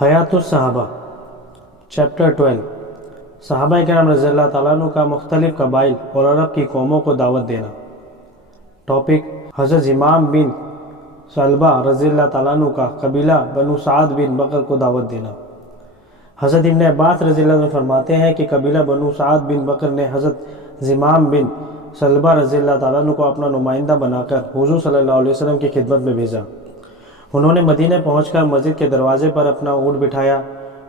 حیات الصحابہ چیپٹر 12 صحابہ کرام رضی اللہ تعالیٰ عنہ کا مختلف قبائل اور عرب کی قوموں کو دعوت دینا۔ ٹاپک: حضرت امام بن ثعلبہ رضی اللہ تعالیٰ عنہ کا قبیلہ بنو سعد بن بکر کو دعوت دینا۔ حضرت ابن عباس رضی اللہ عنہ فرماتے ہیں کہ قبیلہ بنو سعد بن بکر نے حضرت امام بن ثعلبہ رضی اللہ تعالیٰ عنہ کو اپنا نمائندہ بنا کر حضور صلی اللہ علیہ وسلم کی خدمت میں بھیجا۔ انہوں نے مدینہ پہنچ کر مسجد کے دروازے پر اپنا اونٹ بٹھایا،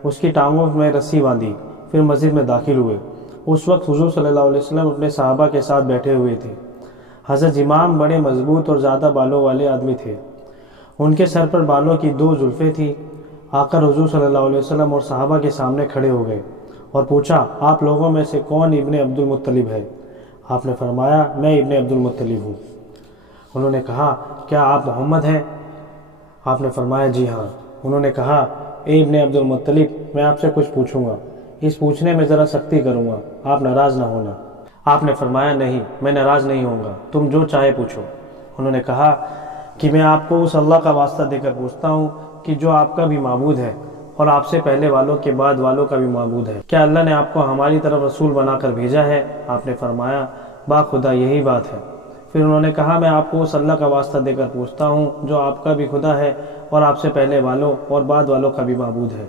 اس کی ٹانگوں میں رسی باندھی، پھر مسجد میں داخل ہوئے۔ اس وقت حضور صلی اللہ علیہ وسلم اپنے صحابہ کے ساتھ بیٹھے ہوئے تھے۔ حضرت امام بڑے مضبوط اور زیادہ بالوں والے آدمی تھے۔ ان کے سر پر بالوں کی 2 زلفیں تھیں۔ آ کر حضور صلی اللہ علیہ وسلم اور صحابہ کے سامنے کھڑے ہو گئے اور پوچھا، آپ لوگوں میں سے کون ابن عبد المطلب ہے؟ آپ نے فرمایا، میں ابن عبد المطلب ہوں۔ انہوں نے کہا، کیا آپ محمد ہیں؟ آپ نے فرمایا، جی ہاں۔ انہوں نے کہا، اے ابن عبد المطلب، میں آپ سے کچھ پوچھوں گا، اس پوچھنے میں ذرا سختی کروں گا، آپ ناراض نہ ہونا۔ آپ نے فرمایا، نہیں، میں ناراض نہیں ہوں گا، تم جو چاہے پوچھو۔ انہوں نے کہا کہ میں آپ کو اس اللہ کا واسطہ دے کر پوچھتا ہوں کہ جو آپ کا بھی معبود ہے اور آپ سے پہلے والوں کے بعد والوں کا بھی معبود ہے، کیا اللہ نے آپ کو ہماری طرف رسول بنا کر بھیجا ہے؟ آپ نے فرمایا، با خدا یہی بات ہے۔ پھر انہوں نے کہا، میں آپ کو اس اللہ کا واسطہ دے کر پوچھتا ہوں جو آپ کا بھی خدا ہے اور آپ سے پہلے والوں اور بعد والوں کا بھی معبود ہے،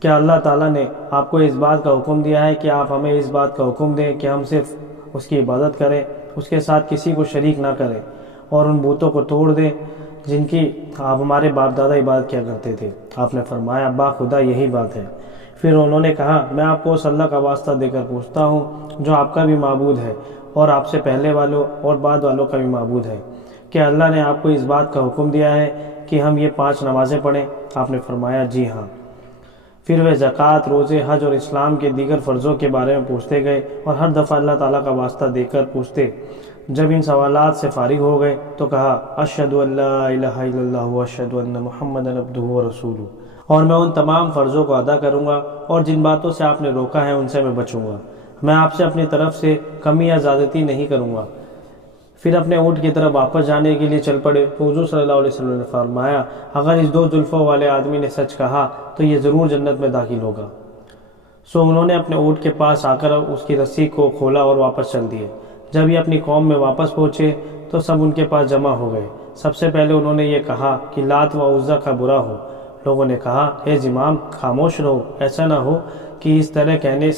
کیا اللہ تعالیٰ نے آپ کو اس بات کا حکم دیا ہے کہ آپ ہمیں اس بات کا حکم دیں کہ ہم صرف اس کی عبادت کریں، اس کے ساتھ کسی کو شریک نہ کریں اور ان بتوں کو توڑ دیں جن کی آپ ہمارے باپ دادا عبادت کیا کرتے تھے؟ آپ نے فرمایا، با خدا یہی بات ہے۔ پھر انہوں نے کہا، میں آپ کو اس اللہ کا واسطہ دے کر پوچھتا ہوں جو آپ کا بھی معبود ہے اور آپ سے پہلے والوں اور بعد والوں کا بھی معبود ہے، کیا اللہ نے آپ کو اس بات کا حکم دیا ہے کہ ہم یہ 5 نمازیں پڑھیں؟ آپ نے فرمایا، جی ہاں۔ پھر وہ زکوٰۃ، روزے، حج اور اسلام کے دیگر فرضوں کے بارے میں پوچھتے گئے اور ہر دفعہ اللہ تعالیٰ کا واسطہ دے کر پوچھتے۔ جب ان سوالات سے فارغ ہو گئے تو کہا، اشہد ان لا الہ الا اللہ واشہد ان محمدا عبدہ ورسولہ، اور میں ان تمام فرضوں کو ادا کروں گا اور جن باتوں سے آپ نے روکا ہے ان سے میں بچوں گا۔ میں آپ سے اپنی طرف سے کمی یا زیادتی نہیں کروں گا۔ پھر اپنے اونٹ کی طرف واپس جانے کے لیے چل پڑے تو حضور صلی اللہ علیہ وسلم نے فرمایا، اگر اس 2 زلفوں والے آدمی نے سچ کہا تو یہ ضرور جنت میں داخل ہوگا۔ سو انہوں نے اپنے اونٹ کے پاس آ کر اس کی رسی کو کھولا اور واپس چل دیے۔ جب یہ اپنی قوم میں واپس پہنچے تو سب ان کے پاس جمع ہو گئے۔ سب سے پہلے انہوں نے یہ کہا کہ لات و عزا کا برا ہو۔ لوگوں نے کہا، اے امام، خاموش رہو، ایسا نہ ہو کہ اس طرح کہنے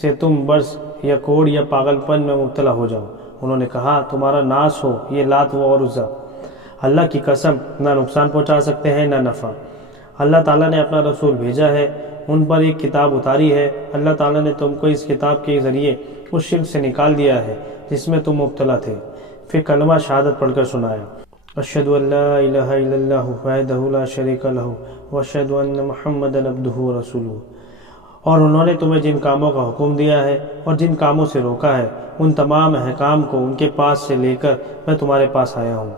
سے تم برس یا کوڑ یا پاگل پن میں مبتلا ہو جاؤ۔ انہوں نے کہا، تمہارا ناس ہو، یہ لات و عزا اللہ کی قسم نہ نقصان پہنچا سکتے ہیں نہ نفع۔ اللہ تعالیٰ نے اپنا رسول بھیجا ہے، ان پر ایک کتاب اتاری ہے، اللہ تعالیٰ نے تم کو اس کتاب کے ذریعے اس شرک سے نکال دیا ہے جس میں تم مبتلا تھے۔ پھر کلمہ شہادت پڑھ کر سنایا، اشہد ان لا الہ الا اللہ وحدہ لا شریک لہ واشہد ان محمدا عبدہ ورسولہ۔ اور انہوں نے تمہیں جن کاموں کا حکم دیا ہے اور جن کاموں سے روکا ہے ان تمام احکام کو ان کے پاس سے لے کر میں تمہارے پاس آیا ہوں۔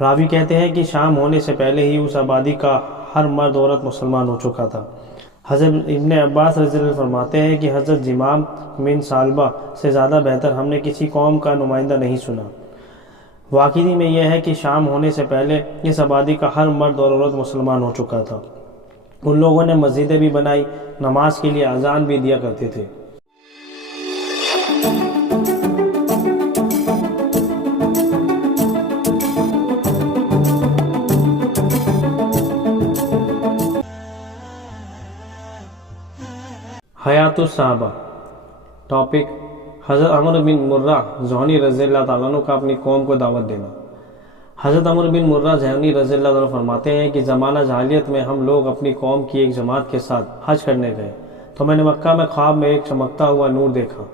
راوی کہتے ہیں کہ شام ہونے سے پہلے ہی اس آبادی کا ہر مرد عورت مسلمان ہو چکا تھا۔ حضرت ابن عباس رضی اللہ عنہ فرماتے ہیں کہ حضرت امام بن ثعلبہ سے زیادہ بہتر ہم نے کسی قوم کا نمائندہ نہیں سنا۔ واقعی میں یہ ہے کہ شام ہونے سے پہلے اس آبادی کا ہر مرد اور عورت مسلمان ہو چکا تھا۔ ان لوگوں نے مسجدیں بھی بنائی، نماز کے لیے اذان بھی دیا کرتے تھے۔ حیات الصحابہ ٹاپک: حضرت عمرو بن مرہ جہنی رضی اللہ تعالیٰ عنہ کا اپنی قوم کو دعوت دینا۔ حضرت عمرو بن مرہ جہنی رضی اللہ عنہ فرماتے ہیں کہ زمانہ جاہلیت میں ہم لوگ اپنی قوم کی ایک جماعت کے ساتھ حج کرنے گئے تو میں نے مکہ میں خواب میں ایک چمکتا ہوا نور دیکھا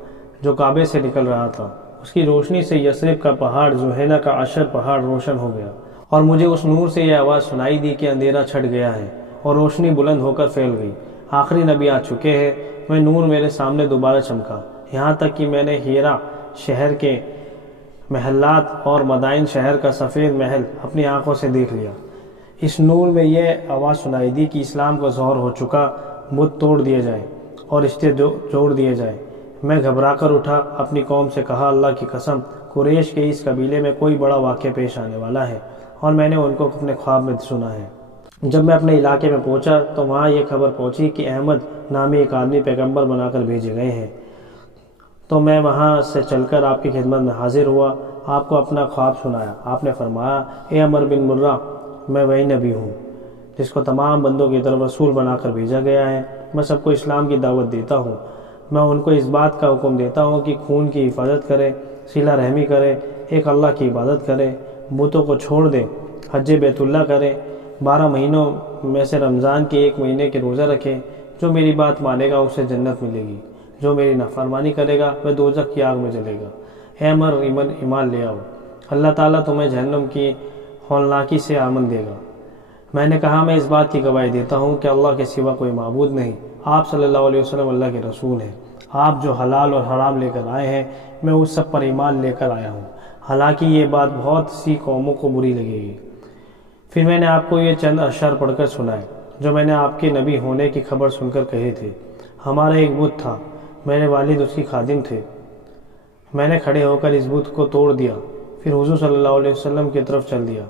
جو کعبے سے نکل رہا تھا۔ اس کی روشنی سے یثرب کا پہاڑ، جوہینہ کا عشر پہاڑ روشن ہو گیا اور مجھے اس نور سے یہ آواز سنائی دی کہ اندھیرا چھٹ گیا ہے اور روشنی بلند ہو کر پھیل گئی، آخری نبی آ چکے ہیں۔ میں نور میرے سامنے دوبارہ چمکا، یہاں تک کہ میں نے ہیرا شہر کے محلات اور مدائن شہر کا سفید محل اپنی آنکھوں سے دیکھ لیا۔ اس نور میں یہ آواز سنائی دی کہ اسلام کا ظہور ہو چکا، بت توڑ دیے جائیں اور رشتے جوڑ دیے جائیں۔ میں گھبرا کر اٹھا، اپنی قوم سے کہا، اللہ کی قسم، قریش کے اس قبیلے میں کوئی بڑا واقعہ پیش آنے والا ہے اور میں نے ان کو اپنے خواب میں سنا ہے۔ جب میں اپنے علاقے میں پہنچا تو وہاں یہ خبر پہنچی کہ احمد نامی ایک آدمی پیغمبر بنا کر بھیجے گئے ہیں۔ تو میں وہاں سے چل کر آپ کی خدمت میں حاضر ہوا، آپ کو اپنا خواب سنایا۔ آپ نے فرمایا، اے عمر بن مرہ، میں وہی نبی ہوں جس کو تمام بندوں کی طرف رسول بنا کر بھیجا گیا ہے۔ میں سب کو اسلام کی دعوت دیتا ہوں۔ میں ان کو اس بات کا حکم دیتا ہوں کہ خون کی حفاظت کرے، صلہ رحمی کرے، ایک اللہ کی عبادت کرے، بتوں کو چھوڑ دے، حج بیت اللہ کرے، 12 مہینوں میں سے رمضان کے 1 مہینے کے روزہ رکھے۔ جو میری بات مانے گا اسے جنت ملے گی، جو میری نافرمانی کرے گا وہ دوزخ کی آگ میں جلے گا۔ اے عمر، ایمان لے آؤ، اللہ تعالیٰ تمہیں جہنم کی ہولناکی سے آمن دے گا۔ میں نے کہا، میں اس بات کی گواہی دیتا ہوں کہ اللہ کے سوا کوئی معبود نہیں، آپ صلی اللہ علیہ وسلم اللہ کے رسول ہیں۔ آپ جو حلال اور حرام لے کر آئے ہیں میں اس سب پر ایمان لے کر آیا ہوں، حالانکہ یہ بات بہت سی قوموں کو بری لگے گی۔ پھر میں نے آپ کو یہ چند اشعار پڑھ کر سنائے جو میں نے آپ کے نبی ہونے کی خبر سن کر کہے تھے۔ ہمارا ایک بت تھا، میرے والد اس کی خادم تھے۔ میں نے کھڑے ہو کر اس بت کو توڑ دیا، پھر حضور صلی اللہ علیہ وسلم کی طرف چل دیا۔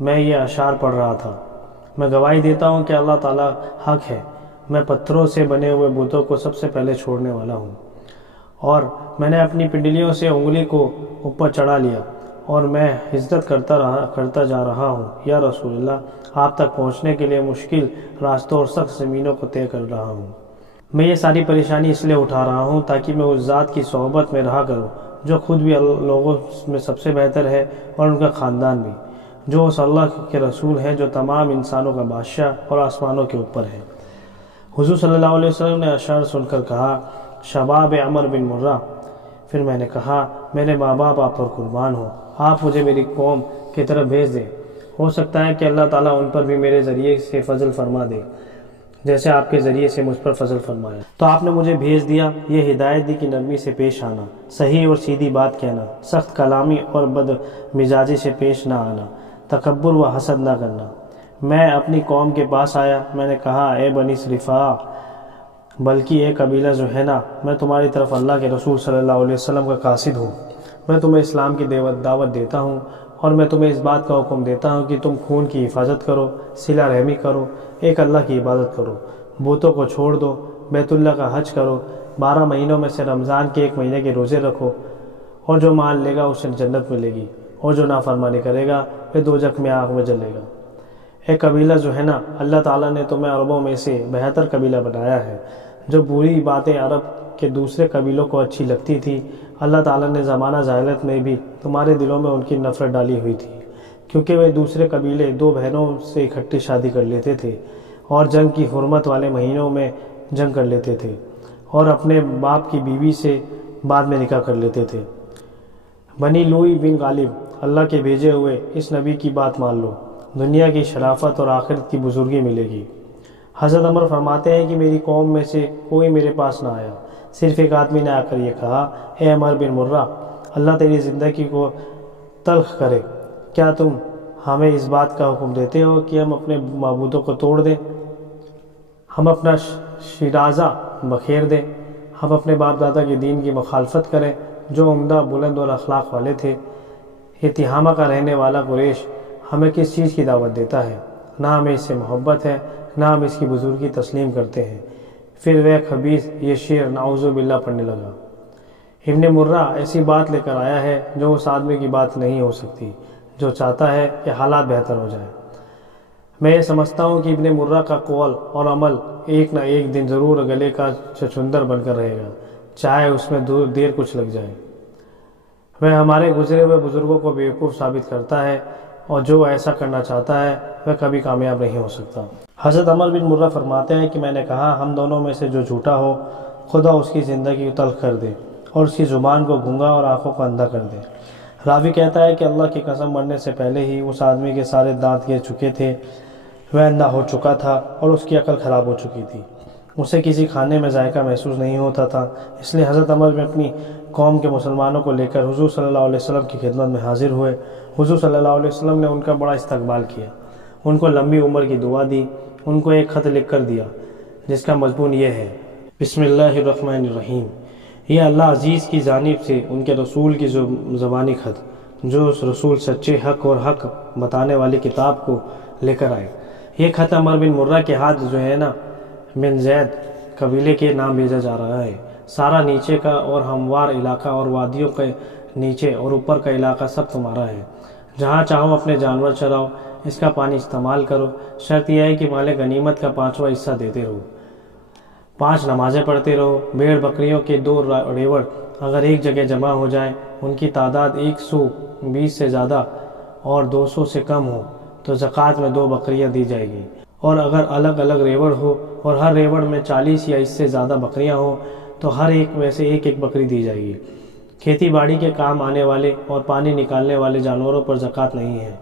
میں یہ اشعار پڑھ رہا تھا، میں گواہی دیتا ہوں کہ اللہ تعالیٰ حق ہے، میں پتھروں سے بنے ہوئے بتوں کو سب سے پہلے چھوڑنے والا ہوں، اور میں نے اپنی پنڈلیوں سے انگلی کو اوپر چڑھا لیا اور میں عزت کرتا جا رہا ہوں۔ یا رسول اللہ، آپ تک پہنچنے کے لیے مشکل راستوں اور سخت زمینوں کو طے کر رہا ہوں۔ میں یہ ساری پریشانی اس لیے اٹھا رہا ہوں تاکہ میں اس ذات کی صحبت میں رہا کروں جو خود بھی لوگوں میں سب سے بہتر ہے اور ان کا خاندان بھی، جو اس اللہ کے رسول ہے جو تمام انسانوں کا بادشاہ اور آسمانوں کے اوپر ہے۔ حضور صلی اللہ علیہ وسلم نے اشعار سن کر کہا، شباب عمر بن مرہ۔ پھر میں نے کہا، میرے ماں باپ آپ پر قربان ہوں، آپ مجھے میری قوم کی طرف بھیج دیں، ہو سکتا ہے کہ اللہ تعالیٰ ان پر بھی میرے ذریعے سے فضل فرما دے جیسے آپ کے ذریعے سے مجھ پر فضل فرمایا۔ تو آپ نے مجھے بھیج دیا، یہ ہدایت دی کہ نرمی سے پیش آنا، صحیح اور سیدھی بات کہنا، سخت کلامی اور بد مزاجی سے پیش نہ آنا، تکبر و حسد نہ کرنا۔ میں اپنی قوم کے پاس آیا، میں نے کہا، اے بنی صرفا، بلکہ اے قبیلہ جوہینہ، میں تمہاری طرف اللہ کے رسول صلی اللہ علیہ وسلم کا قاصد ہوں۔ میں تمہیں اسلام کی دعوت دیتا ہوں اور میں تمہیں اس بات کا حکم دیتا ہوں کہ تم خون کی حفاظت کرو، صلہ رحمی کرو، ایک اللہ کی عبادت کرو، بتوں کو چھوڑ دو، بیت اللہ کا حج کرو، 12 مہینوں میں سے رمضان کے 1 مہینے کے روزے رکھو، اور جو مان لے گا اسے جنت ملے گی، اور جو نافرمانی کرے گا وہ دوزخ میں آگ میں جلے گا۔ اے قبیلہ جوہینہ، اللہ تعالیٰ نے تمہیں عربوں میں سے بہتر قبیلہ بنایا ہے۔ جو بری باتیں عرب کے دوسرے قبیلوں کو اچھی لگتی تھی، اللہ تعالیٰ نے زمانہ جاہلیت میں بھی تمہارے دلوں میں ان کی نفرت ڈالی ہوئی تھی، کیونکہ وہ دوسرے قبیلے 2 بہنوں سے اکٹھی شادی کر لیتے تھے اور جنگ کی حرمت والے مہینوں میں جنگ کر لیتے تھے اور اپنے باپ کی بیوی سے بعد میں نکاح کر لیتے تھے۔ بنی لوئی بن غالب، اللہ کے بھیجے ہوئے اس نبی کی بات مان لو، دنیا کی شرافت اور آخرت کی بزرگی ملے گی۔ حضرت عمر فرماتے ہیں کہ میری قوم میں سے کوئی میرے پاس نہ آیا، صرف ایک آدمی نے آ کر یہ کہا، اے عمر بن مرہ، اللہ تیری زندگی کو تلخ کرے، کیا تم ہمیں اس بات کا حکم دیتے ہو کہ ہم اپنے معبودوں کو توڑ دیں، ہم اپنا شیرازہ بکھیر دیں، ہم اپنے باپ دادا کے دین کی مخالفت کریں جو عمدہ، بلند اور اخلاق والے تھے؟ یہ تہامہ کا رہنے والا قریش ہمیں کس چیز کی دعوت دیتا ہے؟ نہ ہمیں اس سے محبت ہے، نہ ہم اس کی بزرگی تسلیم کرتے ہیں۔ پھر وہ خبیث یہ شعر نعوذ باللہ پڑھنے لگا۔ ابن مرہ ایسی بات لے کر آیا ہے جو اس آدمی کی بات نہیں ہو سکتی جو چاہتا ہے کہ حالات بہتر ہو جائیں۔ میں یہ سمجھتا ہوں کہ ابن مرہ کا قول اور عمل ایک نہ ایک دن ضرور گلے کا چچندر بن کر رہے گا، چاہے اس میں دیر کچھ لگ جائے۔ وہ ہمارے گزرے ہوئے بزرگوں کو بیوقوف ثابت کرتا ہے، اور جو ایسا کرنا چاہتا ہے وہ کبھی کامیاب نہیں ہو سکتا۔ حضرت عمر بن مرہ فرماتے ہیں کہ میں نے کہا، ہم دونوں میں سے جو جھوٹا ہو، خدا اس کی زندگی کو تلخ کر دے اور اس کی زبان کو گونگا اور آنکھوں کو اندھا کر دے۔ راوی کہتا ہے کہ اللہ کی قسم، مرنے سے پہلے ہی اس آدمی کے سارے دانت گر چکے تھے، وہ اندھا ہو چکا تھا اور اس کی عقل خراب ہو چکی تھی، اسے کسی کھانے میں ذائقہ محسوس نہیں ہوتا تھا۔ اس لیے حضرت عمر میں اپنی قوم کے مسلمانوں کو لے کر حضور صلی اللہ علیہ وسلم کی خدمت میں حاضر ہوئے۔ حضور صلی اللہ علیہ وسلم نے ان کا بڑا استقبال کیا، ان کو لمبی عمر کی دعا دی، ان کو ایک خط لکھ کر دیا جس کا مضمون یہ ہے، بسم اللہ الرحمن الرحیم، یہ اللہ عزیز کی جانب سے ان کے رسول کی زبانی خط، جو اس رسول سچے حق اور حق بتانے والی کتاب کو لے کر آئے۔ یہ خط عمر بن مرہ کے ہاتھ جوہینہ بن زید قبیلے کے نام بھیجا جا رہا ہے۔ سارا نیچے کا اور ہموار علاقہ اور وادیوں کے نیچے اور اوپر کا علاقہ سب تمہارا ہے۔ جہاں چاہو اپنے جانور چراؤ، اس کا پانی استعمال کرو، شرط یہ ہے کہ مال غنیمت کا 5واں حصہ دیتے رہو، 5 نمازیں پڑھتے رہو۔ بھیڑ بکریوں کے 2 ریوڑ اگر ایک جگہ جمع ہو جائیں، ان کی تعداد 120 سے زیادہ اور 200 سے کم ہو تو زکوٰۃ میں 2 بکریاں دی جائے گی، اور اگر الگ الگ ریوڑ ہو اور ہر ریوڑ میں 40 یا اس سے زیادہ بکریاں ہوں تو ہر ایک میں سے ایک بکری دی جائے گی۔ کھیتی باڑی کے کام آنے والے اور پانی نکالنے والے جانوروں پر زکوٰۃ نہیں ہے۔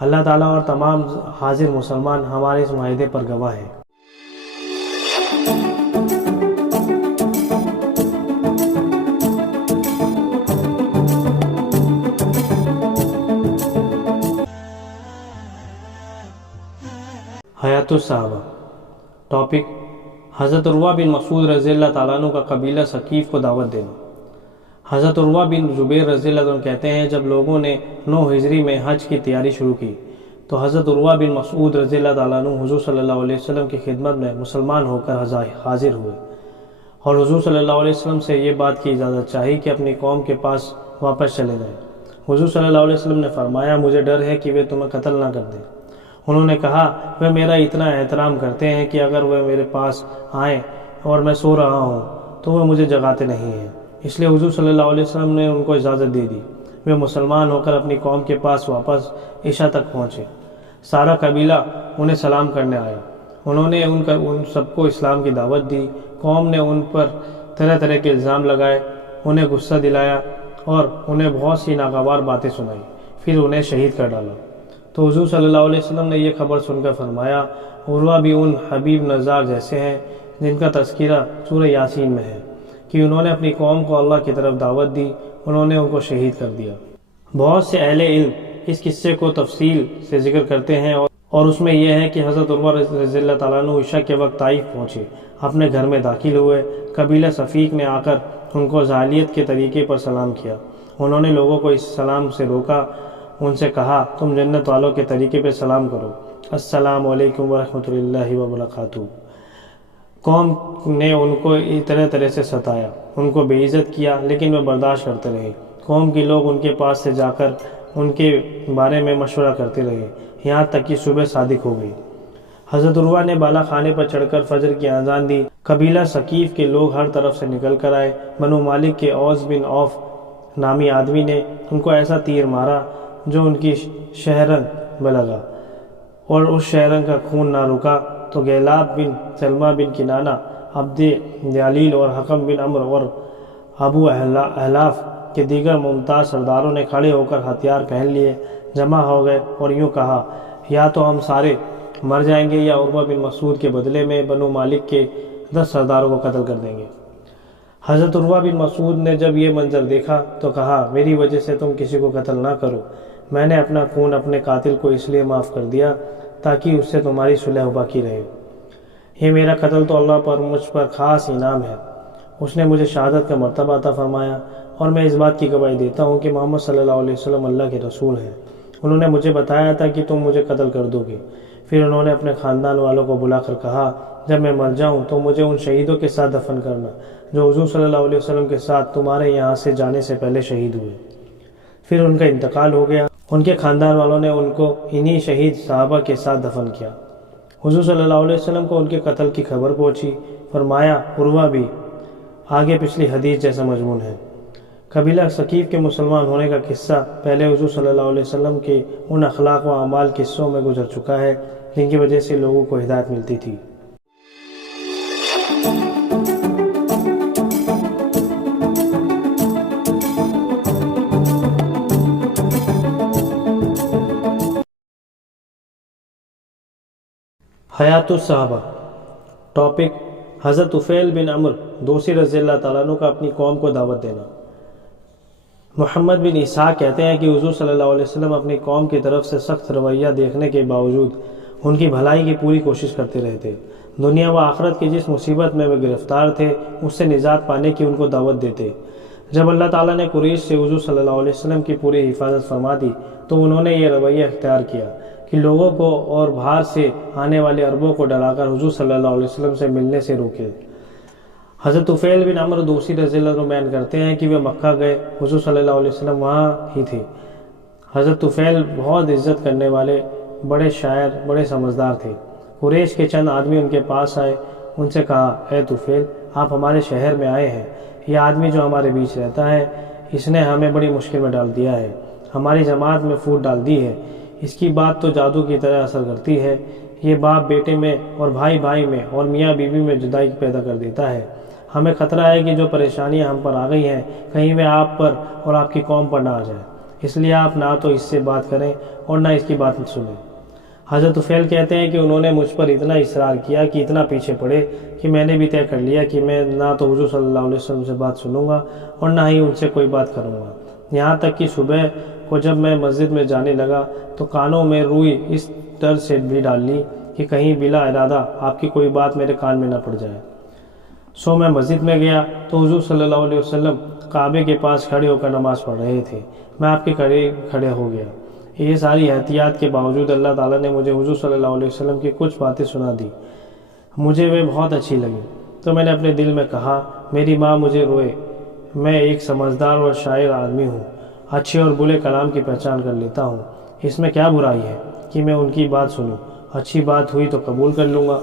اللہ تعالیٰ اور تمام حاضر مسلمان ہمارے اس معاہدے پر گواہ ہیں۔ حیات الصحابہ۔ ٹاپک: حضرت عروہ بن مسعود رضی اللہ تعالیٰ عنہ کا قبیلہ ثقیف کو دعوت دینا۔ حضرت عروہ بن زبیر رضی اللہ عنہ کہتے ہیں، جب لوگوں نے 9 ہجری میں حج کی تیاری شروع کی تو حضرت عروہ بن مسعود رضی اللہ تعالیٰ عنہ حضور صلی اللہ علیہ وسلم کی خدمت میں مسلمان ہو کر حاضر ہوئے اور حضور صلی اللہ علیہ وسلم سے یہ بات کی اجازت چاہی کہ اپنی قوم کے پاس واپس چلے جائیں۔ حضور صلی اللہ علیہ وسلم نے فرمایا، مجھے ڈر ہے کہ وہ تمہیں قتل نہ کر دیں۔ انہوں نے کہا، وہ میرا اتنا احترام کرتے ہیں کہ اگر وہ میرے پاس آئیں اور میں سو رہا ہوں تو وہ مجھے جگاتے نہیں ہیں، اس لیے حضور صلی اللہ علیہ وسلم نے ان کو اجازت دے دی۔ وہ مسلمان ہو کر اپنی قوم کے پاس واپس عشاء تک پہنچے۔ سارا قبیلہ انہیں سلام کرنے آیا۔ انہوں نے ان سب کو اسلام کی دعوت دی۔ قوم نے ان پر طرح طرح کے الزام لگائے، انہیں غصہ دلایا اور انہیں بہت سی ناگوار باتیں سنائی، پھر انہیں شہید کر ڈالا۔ تو حضور صلی اللہ علیہ وسلم نے یہ خبر سن کر فرمایا، عروہ بھی ان حبیب نظار جیسے ہیں جن کا تذکرہ سورہ یاسین میں ہے کہ انہوں نے اپنی قوم کو اللہ کی طرف دعوت دی، انہوں نے ان کو شہید کر دیا۔ بہت سے اہل علم اس قصے کو تفصیل سے ذکر کرتے ہیں اور اس میں یہ ہے کہ حضرت عروہ رضی اللہ تعالیٰ عنہ عشاء کے وقت طائف پہنچے، اپنے گھر میں داخل ہوئے۔ قبیلہ ثقیف نے آ کر ان کو جاہلیت کے طریقے پر سلام کیا۔ انہوں نے لوگوں کو اس سلام سے روکا، ان سے کہا، تم جنت والوں کے طریقے پہ سلام کرو، السلام علیکم ورحمۃ اللہ وبرکاتہ۔ قوم نے ان کو طرح طرح سے ستایا، ان کو بے عزت کیا، لیکن وہ برداشت کرتے رہے۔ قوم کے لوگ ان کے پاس سے جا کر ان کے بارے میں مشورہ کرتے رہے، یہاں تک کہ صبح صادق ہو گئی۔ حضرت عروہ نے بالا خانے پر چڑھ کر فجر کی اذان دی۔ قبیلہ ثقیف کے لوگ ہر طرف سے نکل کر آئے۔ بنو مالک کے اوس بن عوف نامی آدمی نے ان کو ایسا تیر مارا جو ان کی شہرنگ میں لگا اور اس شہرنگ کا خون نہ رکا تو غیلاب بن سلمہ بن کنانہ، عبد دیالیل اور حکم بن عمر اور ابو احلاف کے دیگر ممتاز سرداروں نے کھڑے ہو کر ہتھیار پہن لیے، جمع ہو گئے اور یوں کہا، یا تو ہم سارے مر جائیں گے یا عروہ بن مسعود کے بدلے میں بنو مالک کے 10 سرداروں کو قتل کر دیں گے۔ حضرت عروہ بن مسعود نے جب یہ منظر دیکھا تو کہا، میری وجہ سے تم کسی کو قتل نہ کرو، میں نے اپنا خون اپنے قاتل کو اس لیے معاف کر دیا تاکہ اس سے تمہاری صلح باقی رہے۔ یہ میرا قتل تو اللہ پر مجھ پر خاص انعام ہے، اس نے مجھے شہادت کا مرتبہ عطا فرمایا، اور میں اس بات کی گواہی دیتا ہوں کہ محمد صلی اللہ علیہ وسلم اللہ کے رسول ہیں۔ انہوں نے مجھے بتایا تھا کہ تم مجھے قتل کر دو گے۔ پھر انہوں نے اپنے خاندان والوں کو بلا کر کہا، جب میں مر جاؤں تو مجھے ان شہیدوں کے ساتھ دفن کرنا جو حضور صلی اللہ علیہ وسلم کے ساتھ تمہارے یہاں سے جانے سے پہلے شہید ہوئے۔ پھر ان کا انتقال ہو گیا، ان کے خاندان والوں نے ان کو انہی شہید صحابہ کے ساتھ دفن کیا۔ حضور صلی اللہ علیہ وسلم کو ان کے قتل کی خبر پہنچی، فرمایا، عروہ بھی آگے پچھلی حدیث جیسا مضمون ہے۔ قبیلہ ثقیف کے مسلمان ہونے کا قصہ پہلے حضور صلی اللہ علیہ وسلم کے ان اخلاق و اعمال قصوں میں گزر چکا ہے جن کی وجہ سے لوگوں کو ہدایت ملتی تھی۔ حیات الصحابہ۔ ٹاپک: حضرت طفیل بن عمر دوسی رضی اللہ تعالیٰ عنہ کا اپنی قوم کو دعوت دینا۔ محمد بن اسحاق کہتے ہیں کہ حضور صلی اللہ علیہ وسلم اپنی قوم کی طرف سے سخت رویہ دیکھنے کے باوجود ان کی بھلائی کی پوری کوشش کرتے رہے تھے۔ دنیا و آخرت کی جس مصیبت میں وہ گرفتار تھے اس سے نجات پانے کی ان کو دعوت دیتے۔ جب اللہ تعالیٰ نے قریش سے حضور صلی اللہ علیہ وسلم کی پوری حفاظت فرما دی تو انہوں نے یہ رویہ اختیار کیا کہ کہ لوگوں کو اور باہر سے آنے والے عربوں کو ڈرا کر حضور صلی اللہ علیہ وسلم سے ملنے سے روکے۔ حضرت طفیل بن عمرو دوسی رضی اللہ عنہ بیان کرتے ہیں کہ وہ مکہ گئے، حضور صلی اللہ علیہ وسلم وہاں ہی تھے۔ حضرت طفیل بہت عزت کرنے والے بڑے شاعر، بڑے سمجھدار تھے۔ قریش کے چند آدمی ان کے پاس آئے، ان سے کہا، اے طفیل، آپ ہمارے شہر میں آئے ہیں، یہ آدمی جو ہمارے بیچ رہتا ہے اس نے ہمیں بڑی مشکل میں ڈال دیا ہے، ہماری جماعت میں پھوٹ ڈال دی ہے، اس کی بات تو جادو کی طرح اثر کرتی ہے، یہ باپ بیٹے میں اور بھائی بھائی میں اور میاں بیوی میں جدائی پیدا کر دیتا ہے۔ ہمیں خطرہ ہے کہ جو پریشانیاں ہم پر آ گئی ہیں کہیں وہ آپ پر اور آپ کی قوم پر نہ آ جائے، اس لیے آپ نہ تو اس سے بات کریں اور نہ اس کی بات سنیں۔ حضرت طفیل کہتے ہیں کہ انہوں نے مجھ پر اتنا اصرار کیا کہ اتنا پیچھے پڑے کہ میں نے بھی طے کر لیا کہ میں نہ تو حضور صلی اللہ علیہ وسلم سے بات سنوں گا اور نہ ہی ان سے کوئی بات کروں گا۔ یہاں تک کہ صبح کو جب میں مسجد میں جانے لگا تو کانوں میں روئی اس ڈر سے بھی ڈال لی کہ کہیں بلا ارادہ آپ کی کوئی بات میرے کان میں نہ پڑ جائے۔ سو میں مسجد میں گیا تو حضور صلی اللہ علیہ وسلم کعبے کے پاس کھڑے ہو کر نماز پڑھ رہے تھے، میں آپ کے قریب کھڑے ہو گیا۔ یہ ساری احتیاط کے باوجود اللہ تعالیٰ نے مجھے حضور صلی اللہ علیہ وسلم کی کچھ باتیں سنا دی، مجھے وہ بہت اچھی لگی، تو میں نے اپنے دل میں کہا، میری ماں مجھے روئے، میں ایک سمجھدار اور شاعر آدمی ہوں، اچھے اور برے کلام کی پہچان کر لیتا ہوں، اس میں کیا برائی ہے کہ میں ان کی بات سنوں، اچھی بات ہوئی تو قبول کر لوں گا،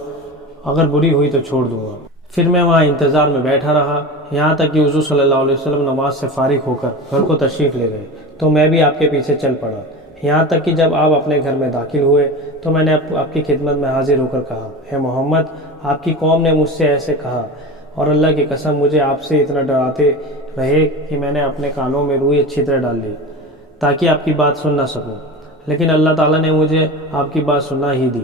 اگر بری ہوئی تو چھوڑ دوں گا۔ پھر میں وہاں انتظار میں بیٹھا رہا یہاں تک کہ حضور صلی اللہ علیہ وسلم نماز سے فارغ ہو کر گھر کو تشریف لے گئے، تو میں بھی آپ کے پیچھے چل پڑا، یہاں تک کہ جب آپ اپنے گھر میں داخل ہوئے تو میں نے آپ کی خدمت میں حاضر ہو کر کہا، اے محمد، آپ کی قوم نے مجھ سے ایسے کہا اور اللہ کی قسم مجھے آپ سے اتنا ڈراتے رہے کہ میں نے اپنے کانوں میں روئی اچھی طرح ڈال لی تاکہ آپ کی بات سن نہ سکوں، لیکن اللہ تعالیٰ نے مجھے آپ کی بات سننا ہی دی،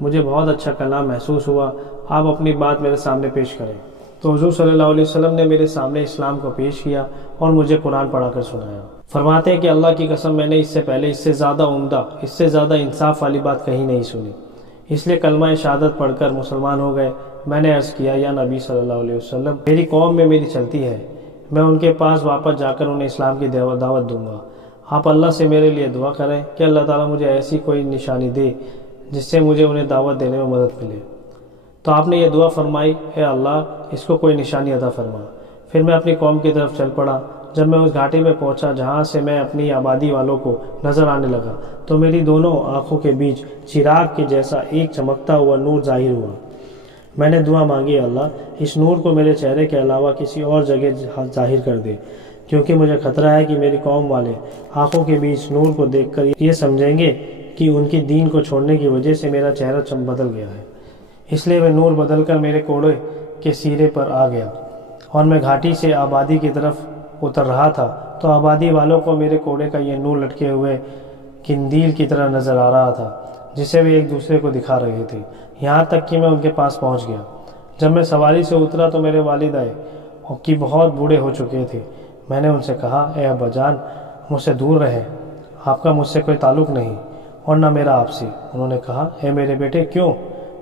مجھے بہت اچھا کلام محسوس ہوا، آپ اپنی بات میرے سامنے پیش کریں۔ تو حضور صلی اللہ علیہ وسلم نے میرے سامنے اسلام کو پیش کیا اور مجھے قرآن پڑھا کر سنایا۔ فرماتے ہیں کہ اللہ کی قسم میں نے اس سے پہلے اس سے زیادہ عمدہ، اس سے زیادہ انصاف والی بات کہیں نہیں سنی، اس لیے کلمہ شہادت پڑھ کر مسلمان ہو گئے۔ میں نے عرض کیا، یا نبی صلی اللہ علیہ وسلم، میری قوم میں میری چلتی ہے، میں ان کے پاس واپس جا کر انہیں اسلام کی دعوت دوں گا، آپ اللہ سے میرے لیے دعا کریں کہ اللہ تعالیٰ مجھے ایسی کوئی نشانی دے جس سے مجھے انہیں دعوت دینے میں مدد ملے۔ تو آپ نے یہ دعا فرمائی، اے اللہ، اس کو کوئی نشانی عطا فرما۔ پھر میں اپنی قوم کی طرف چل پڑا۔ جب میں اس گھاٹی میں پہنچا جہاں سے میں اپنی آبادی والوں کو نظر آنے لگا تو میری دونوں آنکھوں کے بیچ چراغ کے جیسا ایک چمکتا ہوا نور ظاہر ہوا۔ میں نے دعا مانگی، اللہ اس نور کو میرے چہرے کے علاوہ کسی اور جگہ ظاہر کر دے، کیونکہ مجھے خطرہ ہے کہ میری قوم والے آنکھوں کے بیچ نور کو دیکھ کر یہ سمجھیں گے کہ ان کی دین کو چھوڑنے کی وجہ سے میرا چہرہ بدل گیا ہے۔ اس لیے وہ نور بدل کر میرے کوڑے کے سیرے پر آ گیا اور میں گھاٹی سے آبادی کی طرف اتر رہا تھا تو آبادی والوں کو میرے کوڑے کا یہ نور لٹکے ہوئے قندیل کی طرح نظر آ رہا تھا جسے وہ ایک دوسرے کو دکھا رہے تھے، یہاں تک کہ میں ان کے پاس پہنچ گیا۔ جب میں سواری سے اترا تو میرے والد آئے کہ بہت بوڑھے ہو چکے تھے۔ میں نے ان سے کہا، اے ابا جان، مجھ سے دور رہیں، آپ کا مجھ سے کوئی تعلق نہیں اور نہ میرا آپ سے۔ انہوں نے کہا، اے میرے بیٹے، کیوں؟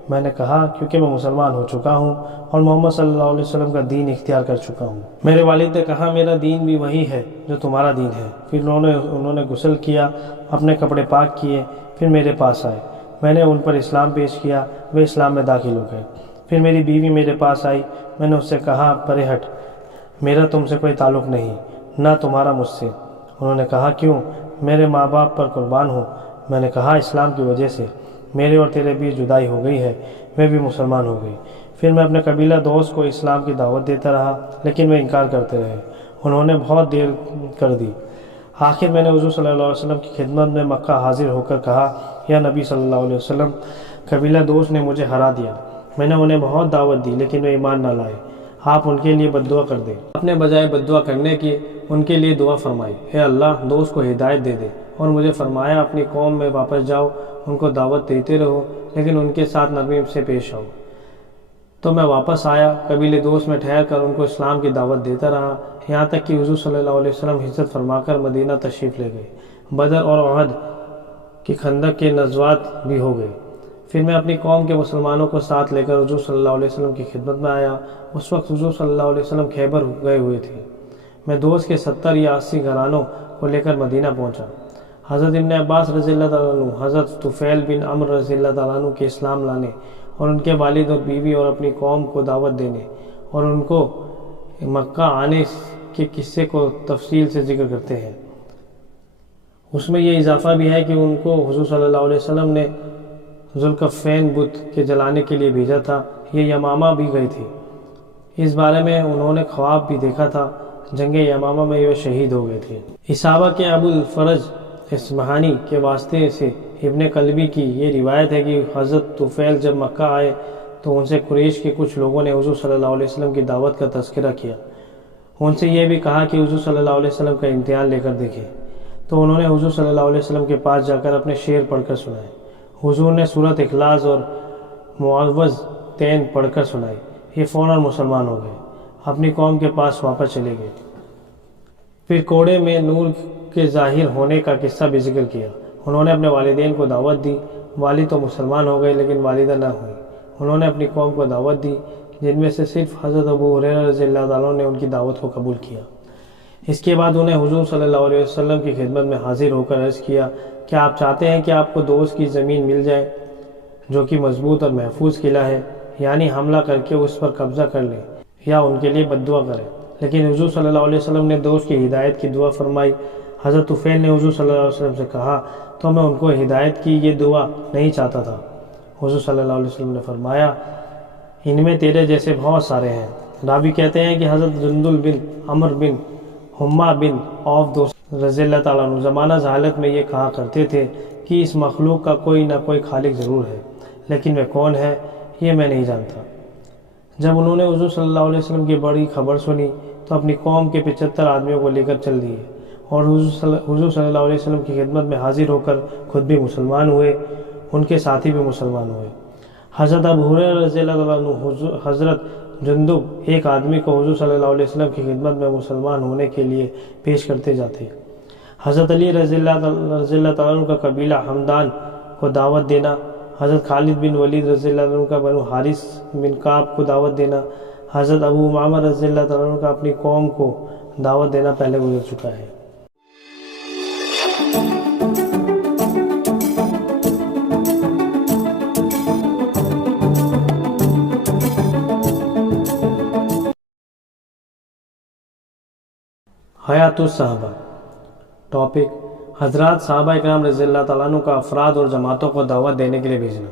میں نے کہا، کیونکہ میں مسلمان ہو چکا ہوں اور محمد صلی اللہ علیہ وسلم کا دین اختیار کر چکا ہوں۔ میرے والد نے کہا، میرا دین بھی وہی ہے جو تمہارا دین ہے۔ پھر انہوں نے غسل کیا، اپنے کپڑے پاک کیے، پھر میرے پاس آئے، میں نے ان پر اسلام پیش کیا، وہ اسلام میں داخل ہو گئے۔ پھر میری بیوی میرے پاس آئی، میں نے اس سے کہا، پرے ہٹ، میرا تم سے کوئی تعلق نہیں، نہ تمہارا مجھ سے۔ انہوں نے کہا، کیوں؟ میرے ماں باپ پر قربان ہوں۔ میں نے کہا، اسلام کی وجہ سے میرے اور تیرے بیچ جدائی ہو گئی ہے، میں بھی مسلمان ہو گئی۔ پھر میں اپنے قبیلہ دوست کو اسلام کی دعوت دیتا رہا لیکن وہ انکار کرتے رہے، انہوں نے بہت دیر کر دی۔ آخر میں نے حضور صلی اللہ علیہ وسلم کی خدمت میں مکہ حاضر ہو کر کہا، یا نبی صلی اللہ علیہ وسلم، قبیلہ دوست نے مجھے ہرا دیا، میں نے انہیں بہت دعوت دی لیکن وہ ایمان نہ لائے، آپ ان کے لیے بد دعا کر دیں۔ اپنے بجائے بد دعا کرنے کی ان کے لیے دعا فرمائی، اے اللہ دوست کو ہدایت دے دے، اور مجھے فرمایا اپنی قوم میں واپس جاؤ، ان کو دعوت دیتے رہو لیکن ان کے ساتھ نرمی سے پیش آؤ۔ تو میں واپس آیا، قبیلے دوست میں ٹھہر کر ان کو اسلام کی دعوت دیتا رہا، یہاں تک کہ حضور صلی اللہ علیہ وسلم ہجرت فرما کر مدینہ تشریف لے گئے۔ بدر اور احد کی خندق کے نزوات بھی ہو گئے۔ پھر میں اپنی قوم کے مسلمانوں کو ساتھ لے کر حضور صلی اللہ علیہ وسلم کی خدمت میں آیا۔ اس وقت حضور صلی اللہ علیہ وسلم خیبر گئے ہوئے تھے۔ میں دوست کے 70 یا 80 گھرانوں کو لے کر مدینہ پہنچا۔ حضرت ابن عباس رضی اللہ تعالیٰ عنہ حضرت طفیل بن عمر رضی اللہ تعالیٰ عنہ کے اسلام لانے اور ان کے والد اور بیوی اور اپنی قوم کو دعوت دینے اور ان کو مکہ آنے کے قصے کو تفصیل سے ذکر کرتے ہیں۔ اس میں یہ اضافہ بھی ہے کہ ان کو حضور صلی اللہ علیہ وسلم نے ذوالکفین بت کے جلانے کے لیے بھیجا تھا۔ یہ یمامہ بھی گئے تھے۔ اس بارے میں انہوں نے خواب بھی دیکھا تھا۔ جنگ یمامہ میں یہ شہید ہو گئے تھے۔ اصحابہ کے ابو الفرج اصبہانی کے واسطے سے ابن قلبی کی یہ روایت ہے کہ حضرت طفیل جب مکہ آئے تو ان سے قریش کے کچھ لوگوں نے حضور صلی اللہ علیہ وسلم کی دعوت کا تذکرہ کیا۔ ان سے یہ بھی کہا کہ حضور صلی اللہ علیہ وسلم کا امتحان لے کر دیکھیں، تو انہوں نے حضور صلی اللہ علیہ وسلم کے پاس جا کر اپنے شعر پڑھ کر سنائے۔ حضور نے سورۃ اخلاص اور معوذتین پڑھ کر سنائی۔ یہ فوراً مسلمان ہو گئے، اپنی قوم کے پاس واپس چلے گئے۔ پھر کوڑے میں نور کے ظاہر ہونے کا قصہ بھی ذکر کیا۔ انہوں نے اپنے والدین کو دعوت دی۔ والد تو مسلمان ہو گئے لیکن والدہ نہ ہوئی۔ انہوں نے اپنی قوم کو دعوت دی، جن میں سے صرف حضرت ابو ہریرہ رضی اللہ تعالیٰ نے ان کی دعوت کو قبول کیا۔ اس کے بعد انہیں حضور صلی اللہ علیہ وسلم کی خدمت میں حاضر ہو کر عرض کیا کہ آپ چاہتے ہیں کہ آپ کو دوست کی زمین مل جائے جو کہ مضبوط اور محفوظ قلعہ ہے، یعنی حملہ کر کے اس پر قبضہ کر لیں یا ان کے لیے بد دعا کریں۔ لیکن حضور صلی اللہ علیہ وسلم نے دوست کی ہدایت کی دعا فرمائی۔ حضرت طفیل نے حضور صلی اللہ علیہ وسلم سے کہا تو میں ان کو ہدایت کی یہ دعا نہیں چاہتا تھا۔ حضور صلی اللہ علیہ وسلم نے فرمایا ان میں تیرے جیسے بہت سارے ہیں۔ راوی کہتے ہیں کہ حضرت جندل بن عمر بن حمہ بن عوف دوست رضی اللہ تعالیٰ عنہ زمانہ جہالت میں یہ کہا کرتے تھے کہ اس مخلوق کا کوئی نہ کوئی خالق ضرور ہے، لیکن وہ کون ہے یہ میں نہیں جانتا۔ جب انہوں نے حضور صلی اللہ علیہ وسلم کی بڑی خبر سنی تو اپنی قوم کے 75 آدمیوں کو لے کر چل دیے اور حضور صلی اللہ علیہ وسلم کی خدمت میں حاضر ہو کر خود بھی مسلمان ہوئے، ان کے ساتھی بھی مسلمان ہوئے۔ حضرت ابو ہریرہ رضی اللہ تعالیٰ عنہ حضرت جندب ایک آدمی کو حضور صلی اللہ علیہ وسلم کی خدمت میں مسلمان ہونے کے لیے پیش کرتے جاتے۔ حضرت علی رضی اللہ تعالیٰ عنہ کا قبیلہ حمدان کو دعوت دینا، حضرت خالد بن ولید رضی اللہ عنہ کا بنو حارث بن کعب کو دعوت دینا، حضرت ابو امامہ رضی اللہ تعالیٰ عنہ کا اپنی قوم کو دعوت دینا پہلے گزر چکا ہے۔ حیات الصحابہ۔ ٹاپک: حضرات صحابہ اکرام رضی اللہ تعالیٰ عنہ کا افراد اور جماعتوں کو دعوت دینے کے لیے بھیجنا۔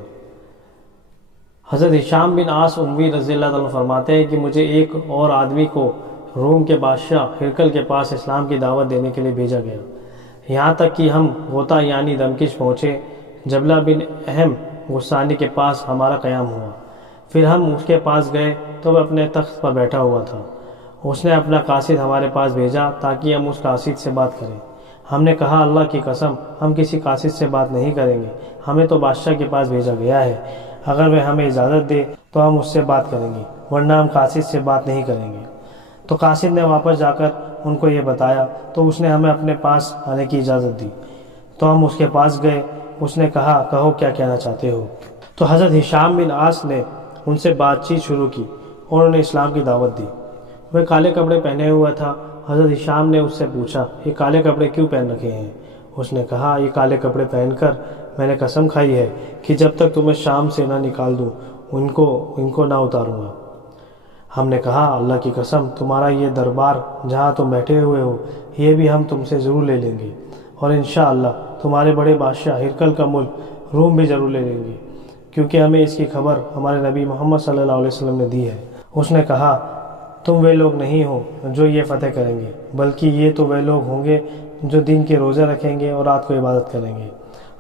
حضرت ہشام بن عاص اموی رضی اللہ تعالیٰ عنہ فرماتے ہیں کہ مجھے ایک اور آدمی کو روم کے بادشاہ ہرقل کے پاس اسلام کی دعوت دینے کے لیے بھیجا گیا، یہاں تک کہ ہم غوطہ یعنی دمشق پہنچے۔ جبلہ بن اہم غسانی کے پاس ہمارا قیام ہوا۔ پھر ہم اس کے پاس گئے تو وہ اپنے تخت پر بیٹھا ہوا تھا۔ اس نے اپنا قاصد ہمارے پاس بھیجا تاکہ ہم اس قاصد سے بات کریں۔ ہم نے کہا اللہ کی قسم ہم کسی قاصد سے بات نہیں کریں گے، ہمیں تو بادشاہ کے پاس بھیجا گیا ہے، اگر وہ ہمیں اجازت دے تو ہم اس سے بات کریں گے، ورنہ ہم قاصد سے بات نہیں کریں گے۔ تو قاصد نے واپس جا کر ان کو یہ بتایا تو اس نے ہمیں اپنے پاس آنے کی اجازت دی، تو ہم اس کے پاس گئے۔ اس نے کہا کہو کیا کہنا چاہتے ہو؟ تو حضرت ہشام بن عاص نے ان سے بات چیت شروع کی اور انہیں اسلام کی دعوت دی۔ وہ کالے کپڑے پہنے ہوا تھا۔ حضرت ہشام نے اس سے پوچھا یہ کالے کپڑے کیوں پہن رکھے ہیں؟ اس نے کہا یہ کالے کپڑے پہن کر میں نے قسم کھائی ہے کہ جب تک تمہیں شام سے نہ نکال دوں ان کو نہ اتاروں گا۔ ہم نے کہا اللہ کی قسم تمہارا یہ دربار جہاں تم بیٹھے ہوئے ہو یہ بھی ہم تم سے ضرور لے لیں گے، اور انشاءاللہ تمہارے بڑے بادشاہ ہرقل کا ملک روم بھی ضرور لے لیں گے، کیونکہ ہمیں اس کی خبر ہمارے نبی محمد صلی اللہ علیہ وسلم نے دی ہے۔ اس نے کہا تم وہ لوگ نہیں ہو جو یہ فتح کریں گے، بلکہ یہ تو وہ لوگ ہوں گے جو دن کے روزے رکھیں گے اور رات کو عبادت کریں گے۔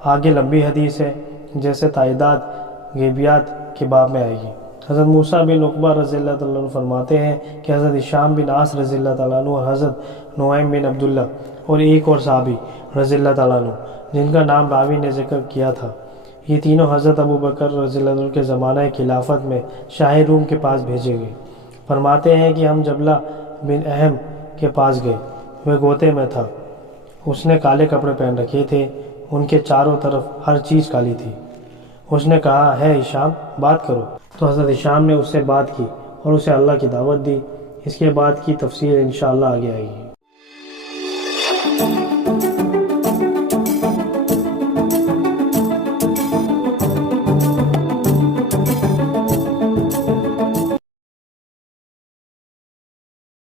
آگے لمبی حدیث ہے جیسے تائیدات غیبیات کے باب میں آئے گی۔ حضرت موسیٰ بن عقبہ رضی اللہ تعالیٰ عنہ فرماتے ہیں کہ حضرت ہشام بن عاص رضی اللہ تعالیٰ عنہ اور حضرت نعیم بن عبداللہ اور ایک اور صحابی رضی اللہ تعالیٰ عنہ جن کا نام راوی نے ذکر کیا تھا، یہ تینوں حضرت ابو بکر رضی اللہ عنہ کے زمانہ خلافت میں شاہ روم کے پاس بھیجے گئے۔ فرماتے ہیں کہ ہم جبلہ بن اہم کے پاس گئے، وہ غوطے میں تھا، اس نے کالے کپڑے پہن رکھے تھے، ان کے چاروں طرف ہر چیز کالی تھی۔ اس نے کہا ہے ہشام بات کرو، تو حضرت ہشام نے اس سے بات کی اور اسے اللہ کی دعوت دی۔ اس کے بعد کی تفصیل انشاءاللہ آگے آئے گی۔